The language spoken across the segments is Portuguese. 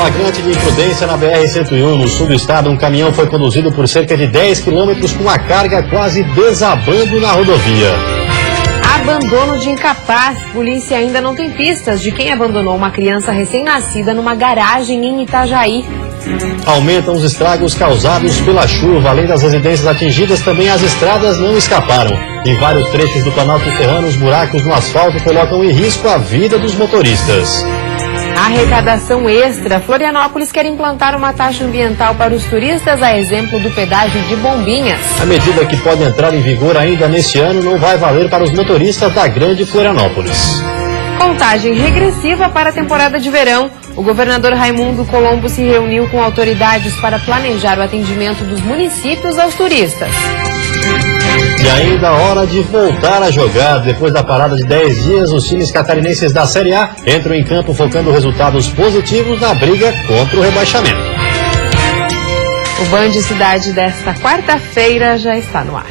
Flagrante de imprudência na BR-101, no sul do estado, um caminhão foi conduzido por cerca de 10 quilômetros com a carga quase desabando na rodovia. Abandono de incapaz. Polícia ainda não tem pistas de quem abandonou uma criança recém-nascida numa garagem em Itajaí. Aumentam os estragos causados pela chuva. Além das residências atingidas, também as estradas não escaparam. Em vários trechos do Planalto Serrano, os buracos no asfalto colocam em risco a vida dos motoristas. Arrecadação extra. Florianópolis quer implantar uma taxa ambiental para os turistas, a exemplo do pedágio de Bombinhas. A medida, que pode entrar em vigor ainda neste ano, não vai valer para os motoristas da Grande Florianópolis. Contagem regressiva para a temporada de verão. O governador Raimundo Colombo se reuniu com autoridades para planejar o atendimento dos municípios aos turistas. E ainda hora de voltar a jogar. Depois da parada de 10 dias, os times catarinenses da Série A entram em campo focando resultados positivos na briga contra o rebaixamento. O Band Cidade desta quarta-feira já está no ar.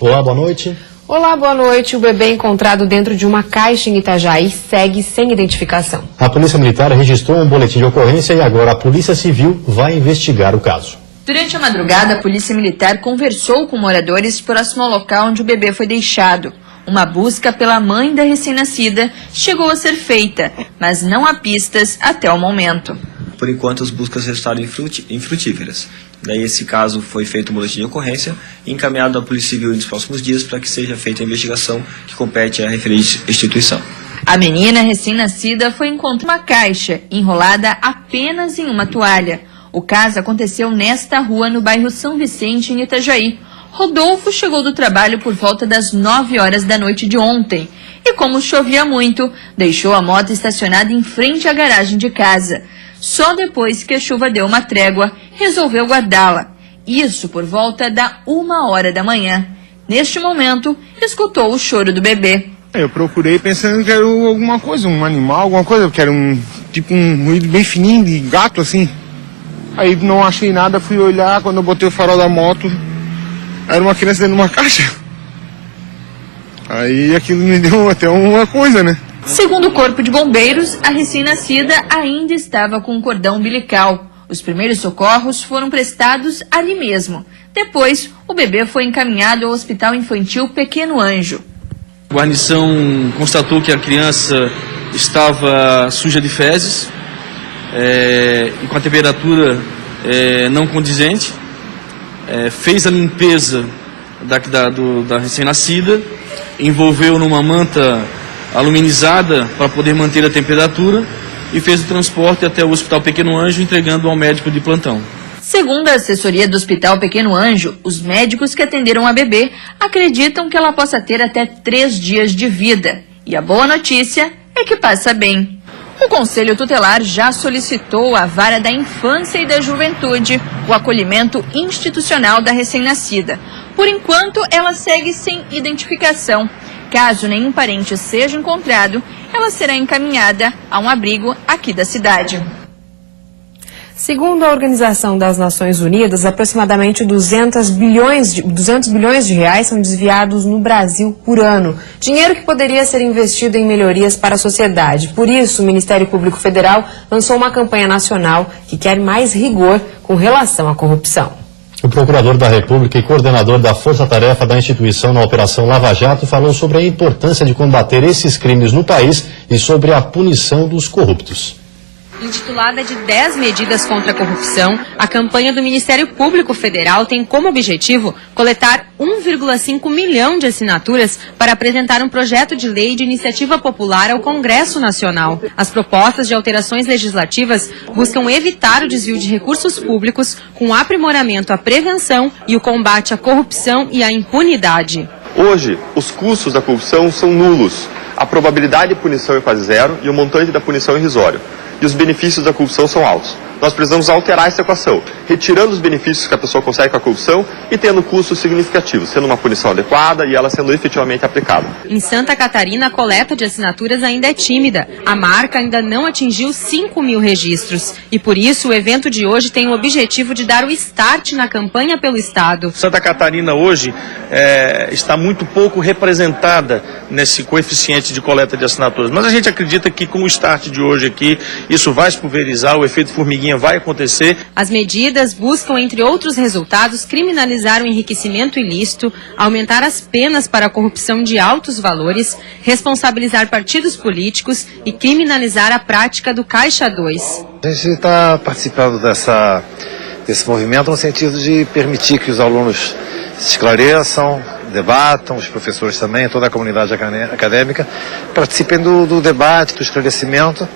Olá, boa noite. Olá, boa noite. O bebê encontrado dentro de uma caixa em Itajaí segue sem identificação. A Polícia Militar registrou um boletim de ocorrência e agora a Polícia Civil vai investigar o caso. Durante a madrugada, a Polícia Militar conversou com moradores próximo ao local onde o bebê foi deixado. Uma busca pela mãe da recém-nascida chegou a ser feita, mas não há pistas até o momento. Por enquanto, as buscas resultaram infrutíferas. Daí, esse caso foi feito um boletim de ocorrência e encaminhado à Polícia Civil nos próximos dias para que seja feita a investigação que compete à referente instituição. A menina recém-nascida foi encontrada em uma caixa, enrolada apenas em uma toalha. O caso aconteceu nesta rua, no bairro São Vicente, em Itajaí. Rodolfo chegou do trabalho por volta das 9 horas da noite de ontem. E como chovia muito, deixou a moto estacionada em frente à garagem de casa. Só depois que a chuva deu uma trégua, resolveu guardá-la. Isso por volta da 1h da manhã. Neste momento, escutou o choro do bebê. Eu procurei pensando que era alguma coisa, um animal, alguma coisa, porque era um ruído bem fininho de gato, assim. Aí não achei nada, fui olhar, quando eu botei o farol da moto, era uma criança dentro de uma caixa. Aí aquilo me deu até uma coisa, né? Segundo o Corpo de Bombeiros, a recém-nascida ainda estava com um cordão umbilical. Os primeiros socorros foram prestados ali mesmo. Depois, o bebê foi encaminhado ao Hospital Infantil Pequeno Anjo. A guarnição constatou que a criança estava suja de fezes e com a temperatura não condizente. Fez a limpeza da recém-nascida, envolveu numa manta aluminizada para poder manter a temperatura e fez o transporte até o Hospital Pequeno Anjo, entregando ao médico de plantão. Segundo a assessoria do Hospital Pequeno Anjo, os médicos que atenderam a bebê acreditam que ela possa ter até 3 dias de vida. E a boa notícia é que passa bem. O Conselho Tutelar já solicitou à Vara da Infância e da Juventude o acolhimento institucional da recém-nascida. Por enquanto, ela segue sem identificação. Caso nenhum parente seja encontrado, ela será encaminhada a um abrigo aqui da cidade. Segundo a Organização das Nações Unidas, aproximadamente 200 bilhões de reais são desviados no Brasil por ano. Dinheiro que poderia ser investido em melhorias para a sociedade. Por isso, o Ministério Público Federal lançou uma campanha nacional que quer mais rigor com relação à corrupção. O procurador da República e coordenador da força-tarefa da instituição na Operação Lava Jato falou sobre a importância de combater esses crimes no país e sobre a punição dos corruptos. Intitulada de 10 medidas contra a corrupção, a campanha do Ministério Público Federal tem como objetivo coletar 1,5 milhão de assinaturas para apresentar um projeto de lei de iniciativa popular ao Congresso Nacional. As propostas de alterações legislativas buscam evitar o desvio de recursos públicos com aprimoramento à prevenção e o combate à corrupção e à impunidade. Hoje, os custos da corrupção são nulos. A probabilidade de punição é quase zero e o montante da punição é irrisório. E os benefícios da corrupção são altos. Nós precisamos alterar essa equação, retirando os benefícios que a pessoa consegue com a corrupção e tendo custos significativos, sendo uma punição adequada e ela sendo efetivamente aplicada. Em Santa Catarina, a coleta de assinaturas ainda é tímida. A marca ainda não atingiu 5.000 registros. E por isso, o evento de hoje tem o objetivo de dar o start na campanha pelo Estado. Santa Catarina hoje está muito pouco representada nesse coeficiente de coleta de assinaturas. Mas a gente acredita que com o start de hoje aqui, isso vai se pulverizar, o efeito formiguinha vai acontecer. As medidas buscam, entre outros resultados, criminalizar o enriquecimento ilícito, aumentar as penas para a corrupção de altos valores, responsabilizar partidos políticos e criminalizar a prática do Caixa 2. A gente está participando desse movimento no sentido de permitir que os alunos se esclareçam, debatam, os professores também, toda a comunidade acadêmica, participem do debate, do esclarecimento,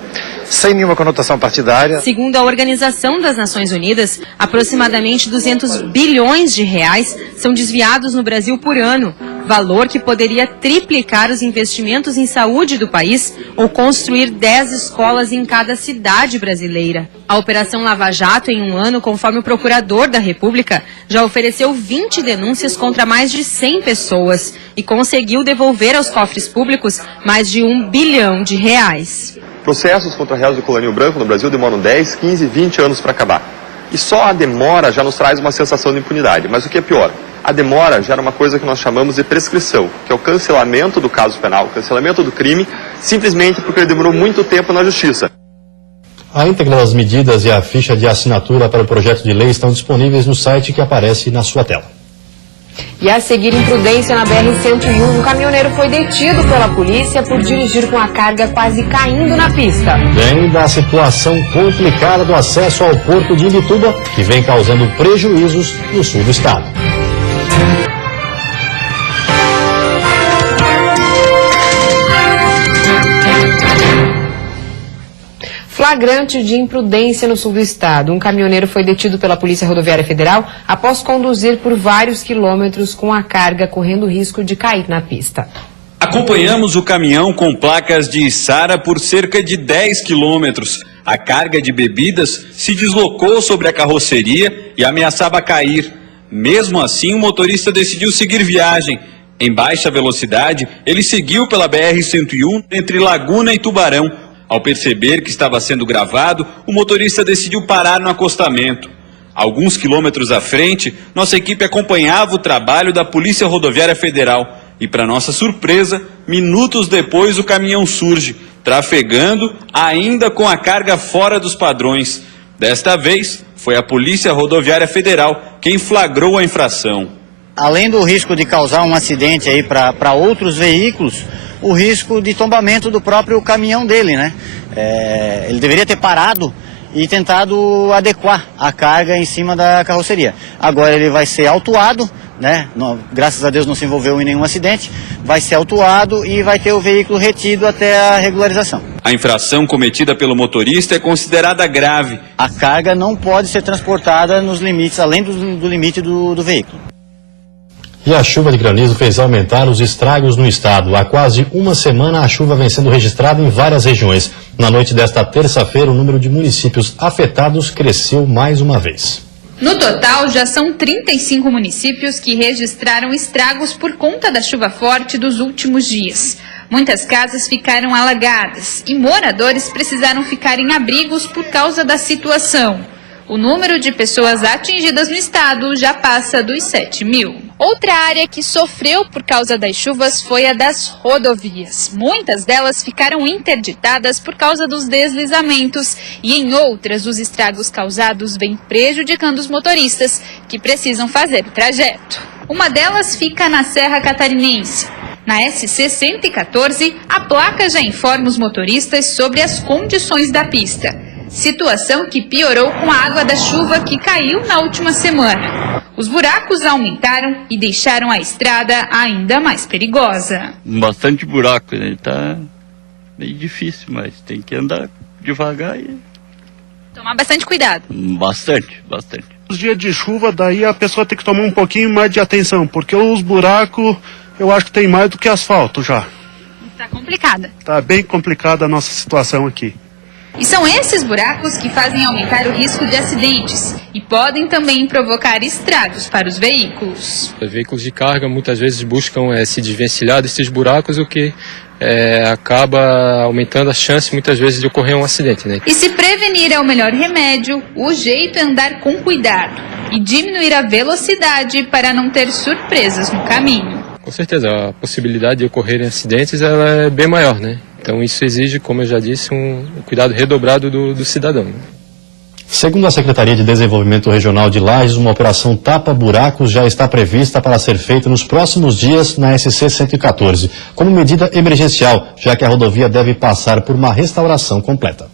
sem nenhuma conotação partidária. Segundo a Organização das Nações Unidas, aproximadamente 200 bilhões de reais são desviados no Brasil por ano, valor que poderia triplicar os investimentos em saúde do país ou construir 10 escolas em cada cidade brasileira. A Operação Lava Jato, em um ano, conforme o Procurador da República, já ofereceu 20 denúncias contra mais de 100 pessoas e conseguiu devolver aos cofres públicos mais de R$1 bilhão. Processos contra réus de colarinho branco no Brasil demoram 10, 15, 20 anos para acabar. E só a demora já nos traz uma sensação de impunidade. Mas o que é pior? A demora gera uma coisa que nós chamamos de prescrição, que é o cancelamento do caso penal, o cancelamento do crime, simplesmente porque ele demorou muito tempo na justiça. A íntegra das medidas e a ficha de assinatura para o projeto de lei estão disponíveis no site que aparece na sua tela. E a seguir, imprudência na BR-101, um caminhoneiro foi detido pela polícia por dirigir com a carga quase caindo na pista. Vem da situação complicada do acesso ao porto de Imbituba, que vem causando prejuízos no sul do estado. Flagrante de imprudência no sul do estado. Um caminhoneiro foi detido pela Polícia Rodoviária Federal após conduzir por vários quilômetros com a carga correndo risco de cair na pista. Acompanhamos o caminhão com placas de Içara por cerca de 10 quilômetros. A carga de bebidas se deslocou sobre a carroceria e ameaçava cair. Mesmo assim, o motorista decidiu seguir viagem. Em baixa velocidade, ele seguiu pela BR-101 entre Laguna e Tubarão. Ao perceber que estava sendo gravado, o motorista decidiu parar no acostamento. Alguns quilômetros à frente, nossa equipe acompanhava o trabalho da Polícia Rodoviária Federal. E, para nossa surpresa, minutos depois o caminhão surge, trafegando ainda com a carga fora dos padrões. Desta vez, foi a Polícia Rodoviária Federal quem flagrou a infração. Além do risco de causar um acidente aí para outros veículos, o risco de tombamento do próprio caminhão dele, né? Ele deveria ter parado e tentado adequar a carga em cima da carroceria. Agora ele vai ser autuado, né? Graças a Deus não se envolveu em nenhum acidente, vai ser autuado e vai ter o veículo retido até a regularização. A infração cometida pelo motorista é considerada grave. A carga não pode ser transportada nos limites, além do limite do veículo. E a chuva de granizo fez aumentar os estragos no estado. Há quase uma semana a chuva vem sendo registrada em várias regiões. Na noite desta terça-feira, o número de municípios afetados cresceu mais uma vez. No total, já são 35 municípios que registraram estragos por conta da chuva forte dos últimos dias. Muitas casas ficaram alagadas e moradores precisaram ficar em abrigos por causa da situação. O número de pessoas atingidas no estado já passa dos 7 mil. Outra área que sofreu por causa das chuvas foi a das rodovias. Muitas delas ficaram interditadas por causa dos deslizamentos e em outras os estragos causados vêm prejudicando os motoristas que precisam fazer o trajeto. Uma delas fica na Serra Catarinense. Na SC 114, a placa já informa os motoristas sobre as condições da pista. Situação que piorou com a água da chuva que caiu na última semana. Os buracos aumentaram e deixaram a estrada ainda mais perigosa. Bastante buraco, né? Tá meio difícil, mas tem que andar devagar e... Tomar bastante cuidado. Bastante. Os dias de chuva, daí a pessoa tem que tomar um pouquinho mais de atenção, porque os buracos, eu acho que tem mais do que asfalto já. Tá complicada. Tá bem complicada a nossa situação aqui. E são esses buracos que fazem aumentar o risco de acidentes e podem também provocar estragos para os veículos. Veículos de carga muitas vezes buscam se desvencilhar desses buracos, o que acaba aumentando a chance muitas vezes de ocorrer um acidente, né? E se prevenir é o melhor remédio, o jeito é andar com cuidado e diminuir a velocidade para não ter surpresas no caminho. Com certeza, a possibilidade de ocorrerem acidentes ela é bem maior, né? Então isso exige, como eu já disse, um cuidado redobrado do cidadão. Segundo a Secretaria de Desenvolvimento Regional de Lages, uma operação tapa-buracos já está prevista para ser feita nos próximos dias na SC 114, como medida emergencial, já que a rodovia deve passar por uma restauração completa.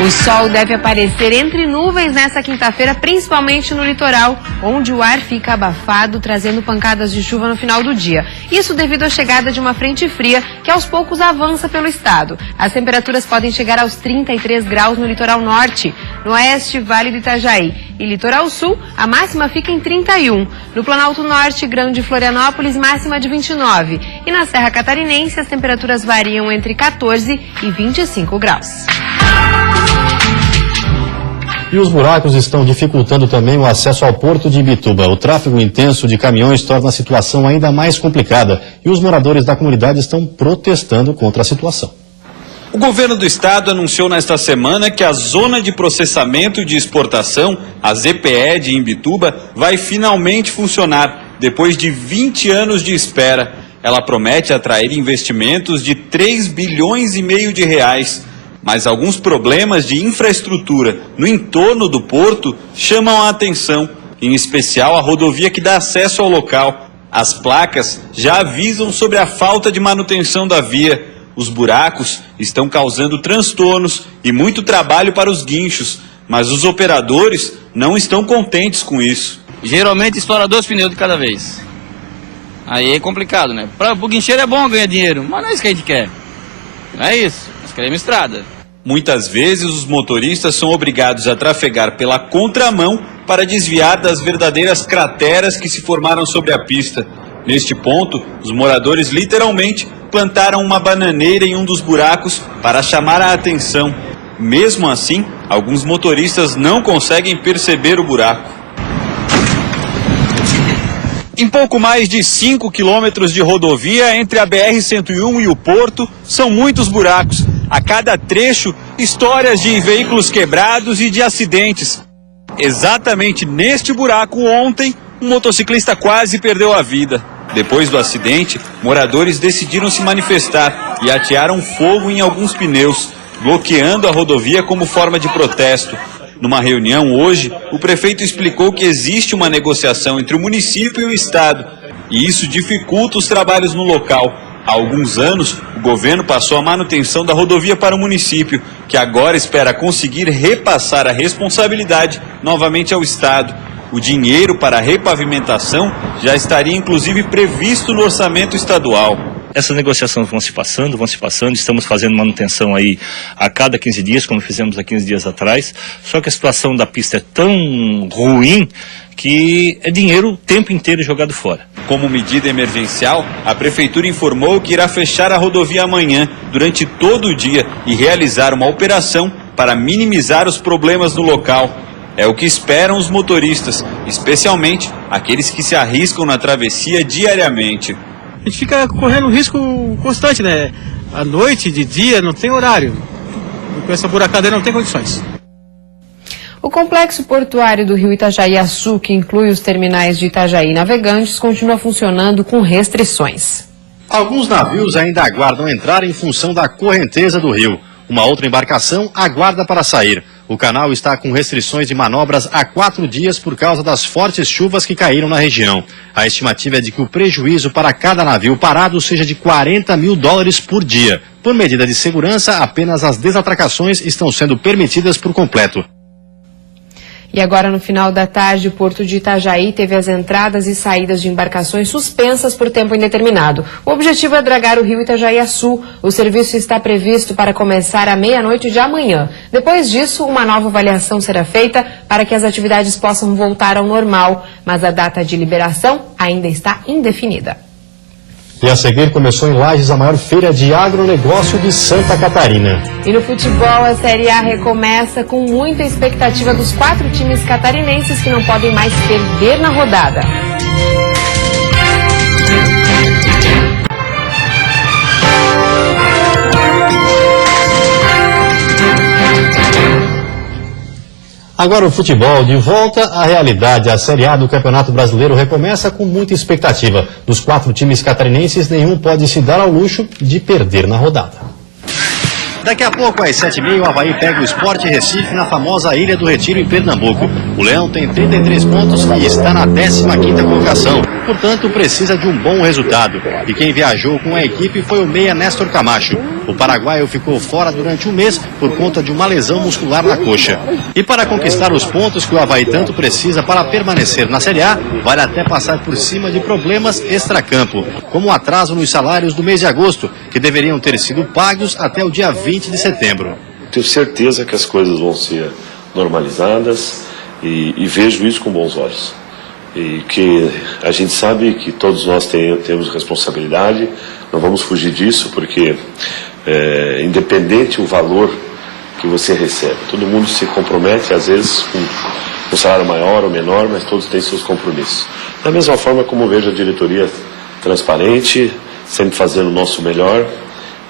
O sol deve aparecer entre nuvens nesta quinta-feira, principalmente no litoral, onde o ar fica abafado, trazendo pancadas de chuva no final do dia. Isso devido à chegada de uma frente fria que aos poucos avança pelo estado. As temperaturas podem chegar aos 33 graus no litoral norte, no oeste, Vale do Itajaí. E litoral sul, a máxima fica em 31. No Planalto Norte, Grande Florianópolis, máxima de 29. E na Serra Catarinense, as temperaturas variam entre 14 e 25 graus. E os buracos estão dificultando também o acesso ao porto de Imbituba. O tráfego intenso de caminhões torna a situação ainda mais complicada e os moradores da comunidade estão protestando contra a situação. O governo do estado anunciou nesta semana que a Zona de Processamento de Exportação, a ZPE de Imbituba, vai finalmente funcionar, depois de 20 anos de espera. Ela promete atrair investimentos de 3 bilhões e meio de reais. Mas alguns problemas de infraestrutura no entorno do porto chamam a atenção, em especial a rodovia que dá acesso ao local. As placas já avisam sobre a falta de manutenção da via. Os buracos estão causando transtornos e muito trabalho para os guinchos, mas os operadores não estão contentes com isso. Geralmente estoura 2 pneus de cada vez. Aí é complicado, né? Para o guincheiro é bom ganhar dinheiro, mas não é isso que a gente quer. Não é isso, nós queremos estrada. Muitas vezes os motoristas são obrigados a trafegar pela contramão para desviar das verdadeiras crateras que se formaram sobre a pista. Neste ponto, os moradores literalmente plantaram uma bananeira em um dos buracos para chamar a atenção. Mesmo assim, alguns motoristas não conseguem perceber o buraco. Em pouco mais de 5 quilômetros de rodovia entre a BR-101 e o Porto, são muitos buracos. A cada trecho, histórias de veículos quebrados e de acidentes. Exatamente neste buraco, ontem, um motociclista quase perdeu a vida. Depois do acidente, moradores decidiram se manifestar e atearam fogo em alguns pneus, bloqueando a rodovia como forma de protesto. Numa reunião hoje, o prefeito explicou que existe uma negociação entre o município e o estado, e isso dificulta os trabalhos no local. Há alguns anos, o governo passou a manutenção da rodovia para o município, que agora espera conseguir repassar a responsabilidade novamente ao estado. O dinheiro para a repavimentação já estaria inclusive previsto no orçamento estadual. Essas negociações vão se passando, estamos fazendo manutenção aí a cada 15 dias, como fizemos há 15 dias atrás, só que a situação da pista é tão ruim que é dinheiro o tempo inteiro jogado fora. Como medida emergencial, a prefeitura informou que irá fechar a rodovia amanhã, durante todo o dia, e realizar uma operação para minimizar os problemas no local. É o que esperam os motoristas, especialmente aqueles que se arriscam na travessia diariamente. A gente fica correndo risco constante, né? À noite, de dia, não tem horário. Com essa buracadeira não tem condições. O complexo portuário do rio Itajaí-Açu, que inclui os terminais de Itajaí e Navegantes, continua funcionando com restrições. Alguns navios ainda aguardam entrar em função da correnteza do rio. Uma outra embarcação aguarda para sair. O canal está com restrições de manobras há 4 dias por causa das fortes chuvas que caíram na região. A estimativa é de que o prejuízo para cada navio parado seja de $40 mil por dia. Por medida de segurança, apenas as desatracações estão sendo permitidas por completo. E agora, no final da tarde, o porto de Itajaí teve as entradas e saídas de embarcações suspensas por tempo indeterminado. O objetivo é dragar o rio Itajaí-Açu. O serviço está previsto para começar à meia-noite de amanhã. Depois disso, uma nova avaliação será feita para que as atividades possam voltar ao normal. Mas a data de liberação ainda está indefinida. E a seguir começou em Lages a maior feira de agronegócio de Santa Catarina. E no futebol, a Série A recomeça com muita expectativa dos 4 times catarinenses que não podem mais perder na rodada. Agora o futebol, de volta à realidade. A Série A do Campeonato Brasileiro recomeça com muita expectativa. Dos 4 times catarinenses, nenhum pode se dar ao luxo de perder na rodada. Daqui a pouco, às 7h30, o Avaí pega o Sport Recife na famosa Ilha do Retiro, em Pernambuco. O Leão tem 33 pontos e está na 15ª colocação. Portanto, precisa de um bom resultado. E quem viajou com a equipe foi o meia Néstor Camacho. O paraguaio ficou fora durante um mês por conta de uma lesão muscular na coxa. E para conquistar os pontos que o Avaí tanto precisa para permanecer na Série A, vale até passar por cima de problemas extracampo, como o atraso nos salários do mês de agosto, que deveriam ter sido pagos até o dia 20 de setembro. Tenho certeza que as coisas vão ser normalizadas e vejo isso com bons olhos. E que a gente sabe que todos nós temos responsabilidade, não vamos fugir disso, porque independente o valor que você recebe, todo mundo se compromete, às vezes com um salário maior ou menor, mas todos têm seus compromissos. Da mesma forma como vejo a diretoria transparente, sempre fazendo o nosso melhor,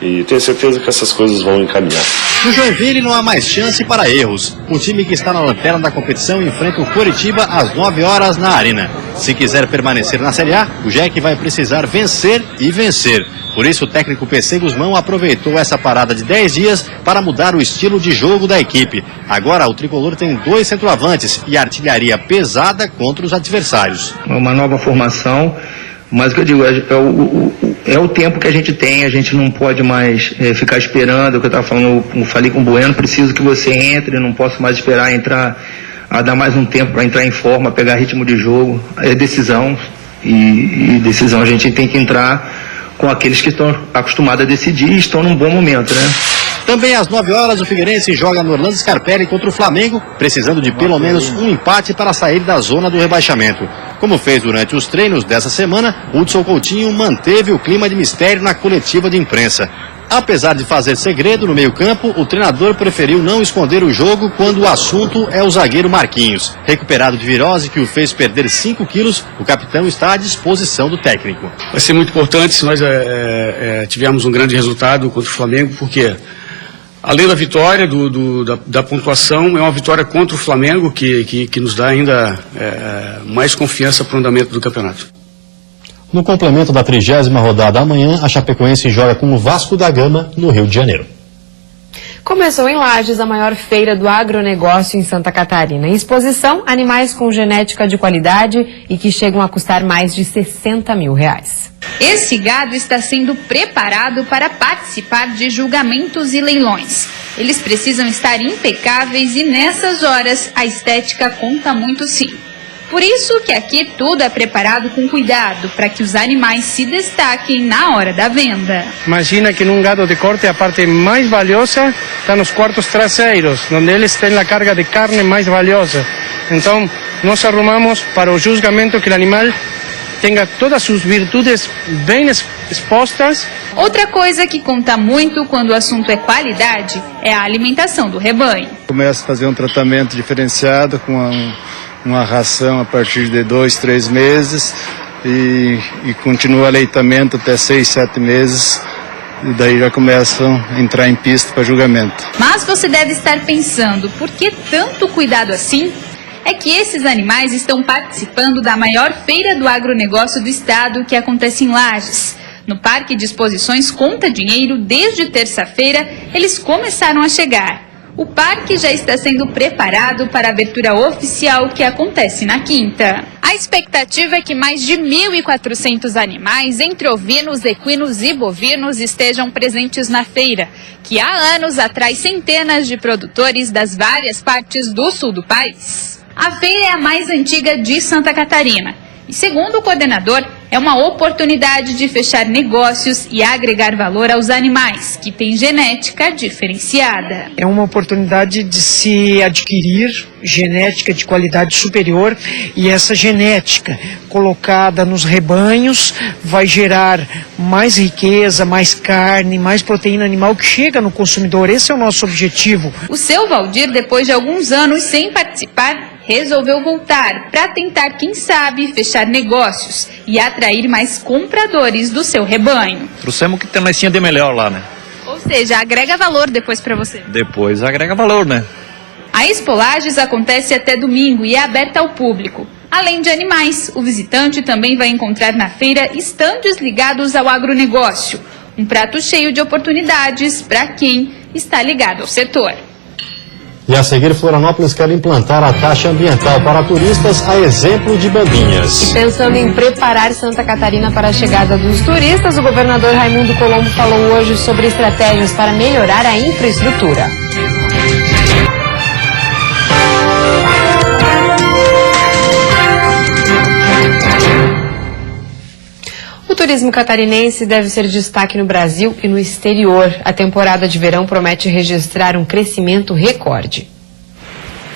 e tenho certeza que essas coisas vão encaminhar. No Joinville não há mais chance para erros. O time que está na lanterna da competição enfrenta o Coritiba às 9 horas na Arena. Se quiser permanecer na Série A, o Jack vai precisar vencer e vencer. Por isso o técnico PC Guzmão aproveitou essa parada de 10 dias para mudar o estilo de jogo da equipe. Agora o tricolor tem 2 centroavantes e artilharia pesada contra os adversários. Uma nova formação. Mas o que eu digo, é o tempo que a gente tem, a gente não pode mais ficar esperando, o que eu estava falando, eu falei com o Bueno, preciso que você entre, não posso mais esperar entrar, a dar mais um tempo para entrar em forma, pegar ritmo de jogo, é decisão, e decisão a gente tem que entrar com aqueles que estão acostumados a decidir e estão num bom momento, né? Também às 9 horas o Figueirense joga no Orlando Scarpelli contra o Flamengo, precisando de pelo menos um empate para sair da zona do rebaixamento. Como fez durante os treinos dessa semana, Hudson Coutinho manteve o clima de mistério na coletiva de imprensa. Apesar de fazer segredo no meio-campo, o treinador preferiu não esconder o jogo quando o assunto é o zagueiro Marquinhos. Recuperado de virose que o fez perder 5 quilos, o capitão está à disposição do técnico. Vai ser muito importante se nós tivermos um grande resultado contra o Flamengo, porque além da vitória, da pontuação, é uma vitória contra o Flamengo que nos dá ainda mais confiança para o andamento do campeonato. No complemento da 30ª rodada amanhã, a Chapecoense joga com o Vasco da Gama, no Rio de Janeiro. Começou em Lages a maior feira do agronegócio em Santa Catarina. Em exposição, animais com genética de qualidade e que chegam a custar mais de R$60 mil. Esse gado está sendo preparado para participar de julgamentos e leilões. Eles precisam estar impecáveis e nessas horas a estética conta muito sim. Por isso que aqui tudo é preparado com cuidado para que os animais se destaquem na hora da venda. Imagina que num gado de corte a parte mais valiosa está nos quartos traseiros, onde eles têm a carga de carne mais valiosa. Então, nós arrumamos para o julgamento que o animal tenha todas as suas virtudes bem expostas. Outra coisa que conta muito quando o assunto é qualidade é a alimentação do rebanho. Começa a fazer um tratamento diferenciado com uma ração a partir de 2, 3 meses e continua aleitamento até 6, 7 meses e daí já começam a entrar em pista para julgamento. Mas você deve estar pensando, por que tanto cuidado assim? É que esses animais estão participando da maior feira do agronegócio do estado que acontece em Lages. No Parque de Exposições Conta Dinheiro, desde terça-feira, eles começaram a chegar. O parque já está sendo preparado para a abertura oficial que acontece na quinta. A expectativa é que mais de 1.400 animais, entre ovinos, equinos e bovinos, estejam presentes na feira, que há anos atrai centenas de produtores das várias partes do sul do país. A feira é a mais antiga de Santa Catarina e, segundo o coordenador, É uma oportunidade de fechar negócios e agregar valor aos animais, que têm genética diferenciada. É uma oportunidade de se adquirir genética de qualidade superior, e essa genética colocada nos rebanhos vai gerar mais riqueza, mais carne, mais proteína animal que chega no consumidor. Esse é o nosso objetivo. O seu Valdir, depois de alguns anos sem participar, resolveu voltar para tentar, quem sabe, fechar negócios e atrair mais compradores do seu rebanho. Trouxemos o que nós tinha de melhor lá, né? Ou seja, agrega valor depois para você. Depois agrega valor, né? A Expo Lages acontece até domingo e é aberta ao público. Além de animais, o visitante também vai encontrar na feira estandes ligados ao agronegócio. Um prato cheio de oportunidades para quem está ligado ao setor. E a seguir, Florianópolis quer implantar a taxa ambiental para turistas, a exemplo de Bombinhas. Pensando em preparar Santa Catarina para a chegada dos turistas, o governador Raimundo Colombo falou hoje sobre estratégias para melhorar a infraestrutura. O turismo catarinense deve ser destaque no Brasil e no exterior. A temporada de verão promete registrar um crescimento recorde.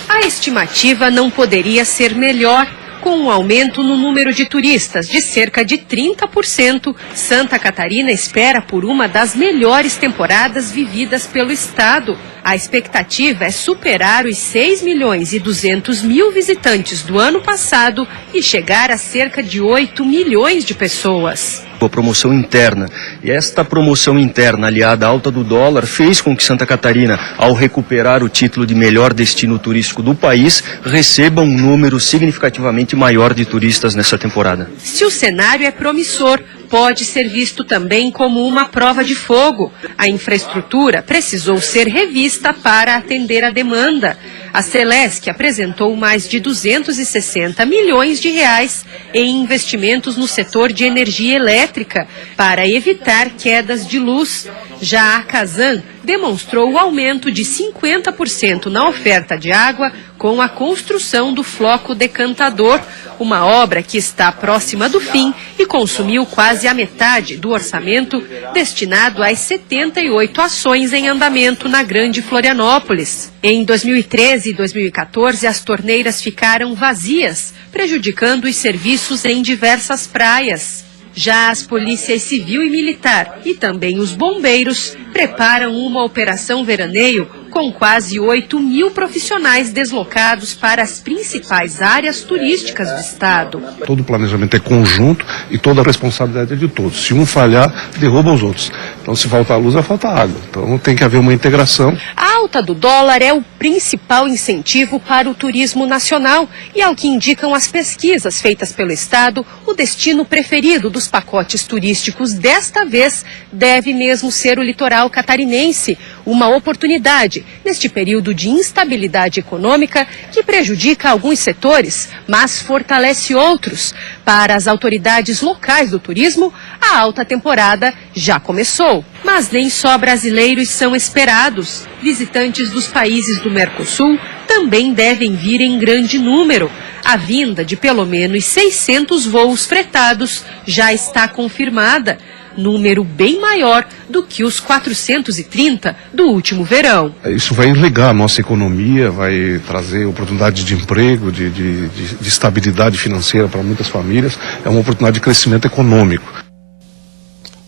A estimativa não poderia ser melhor. Com um aumento no número de turistas de cerca de 30%, Santa Catarina espera por uma das melhores temporadas vividas pelo estado. A expectativa é superar os 6.200.000 visitantes do ano passado e chegar a cerca de 8 milhões de pessoas. A promoção interna. E esta promoção interna, aliada à alta do dólar, fez com que Santa Catarina, ao recuperar o título de melhor destino turístico do país, receba um número significativamente maior de turistas nessa temporada. Se o cenário é promissor, pode ser visto também como uma prova de fogo. A infraestrutura precisou ser revista para atender a demanda. A Celesc apresentou mais de 260 milhões de reais em investimentos no setor de energia elétrica para evitar quedas de luz. Já a Casan demonstrou o aumento de 50% na oferta de água com a construção do floco decantador, uma obra que está próxima do fim e consumiu quase a metade do orçamento destinado às 78 ações em andamento na Grande Florianópolis. Em 2013 e 2014, as torneiras ficaram vazias, prejudicando os serviços em diversas praias. Já as polícias civil e militar e também os bombeiros preparam uma operação veraneio com quase 8 mil profissionais deslocados para as principais áreas turísticas do estado. Todo o planejamento é conjunto e toda a responsabilidade é de todos. Se um falhar, derruba os outros. Então, se faltar luz, vai faltar água. Então, tem que haver uma integração. A alta do dólar é o principal incentivo para o turismo nacional e, ao que indicam as pesquisas feitas pelo estado, o destino preferido dos pacotes turísticos desta vez deve mesmo ser o litoral catarinense, uma oportunidade neste período de instabilidade econômica que prejudica alguns setores, mas fortalece outros. Para as autoridades locais do turismo, a alta temporada já começou. Mas nem só brasileiros são esperados. Visitantes dos países do Mercosul também devem vir em grande número. A vinda de pelo menos 600 voos fretados já está confirmada, número bem maior do que os 430 do último verão. Isso vai ligar a nossa economia, vai trazer oportunidade de emprego, de estabilidade financeira para muitas famílias. É uma oportunidade de crescimento econômico.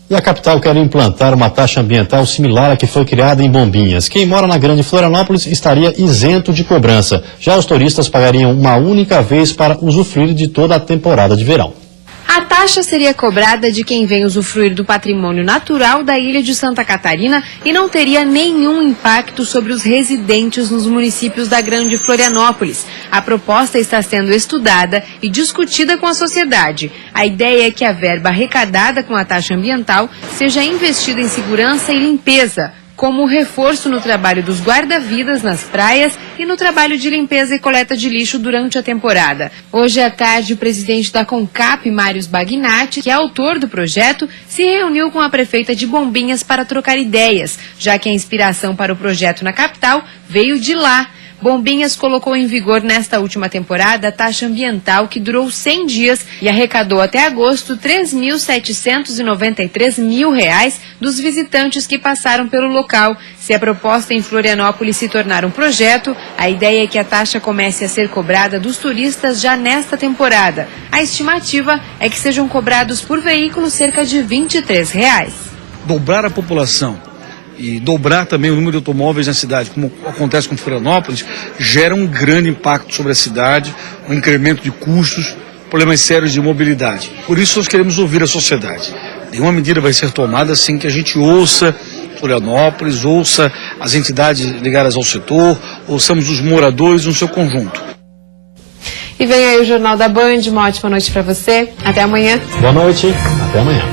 E a capital quer implantar uma taxa ambiental similar à que foi criada em Bombinhas. Quem mora na Grande Florianópolis estaria isento de cobrança. Já os turistas pagariam uma única vez para usufruir de toda a temporada de verão. A taxa seria cobrada de quem vem usufruir do patrimônio natural da ilha de Santa Catarina e não teria nenhum impacto sobre os residentes nos municípios da Grande Florianópolis. A proposta está sendo estudada e discutida com a sociedade. A ideia é que a verba arrecadada com a taxa ambiental seja investida em segurança e limpeza, como reforço no trabalho dos guarda-vidas nas praias e no trabalho de limpeza e coleta de lixo durante a temporada. Hoje à tarde, o presidente da CONCAP, Mários Bagnatti, que é autor do projeto, se reuniu com a prefeita de Bombinhas para trocar ideias, já que a inspiração para o projeto na capital veio de lá. Bombinhas colocou em vigor nesta última temporada a taxa ambiental que durou 100 dias e arrecadou até agosto R$ 3.793 mil dos visitantes que passaram pelo local. Se a proposta em Florianópolis se tornar um projeto, a ideia é que a taxa comece a ser cobrada dos turistas já nesta temporada. A estimativa é que sejam cobrados por veículo cerca de R$ 23. Dobrar a população e dobrar também o número de automóveis na cidade, como acontece com Florianópolis, gera um grande impacto sobre a cidade, um incremento de custos, problemas sérios de mobilidade. Por isso nós queremos ouvir a sociedade. Nenhuma medida vai ser tomada sem que a gente ouça Florianópolis, ouça as entidades ligadas ao setor, ouçamos os moradores no seu conjunto. E vem aí o Jornal da Band, uma ótima noite para você. Até amanhã. Boa noite, até amanhã.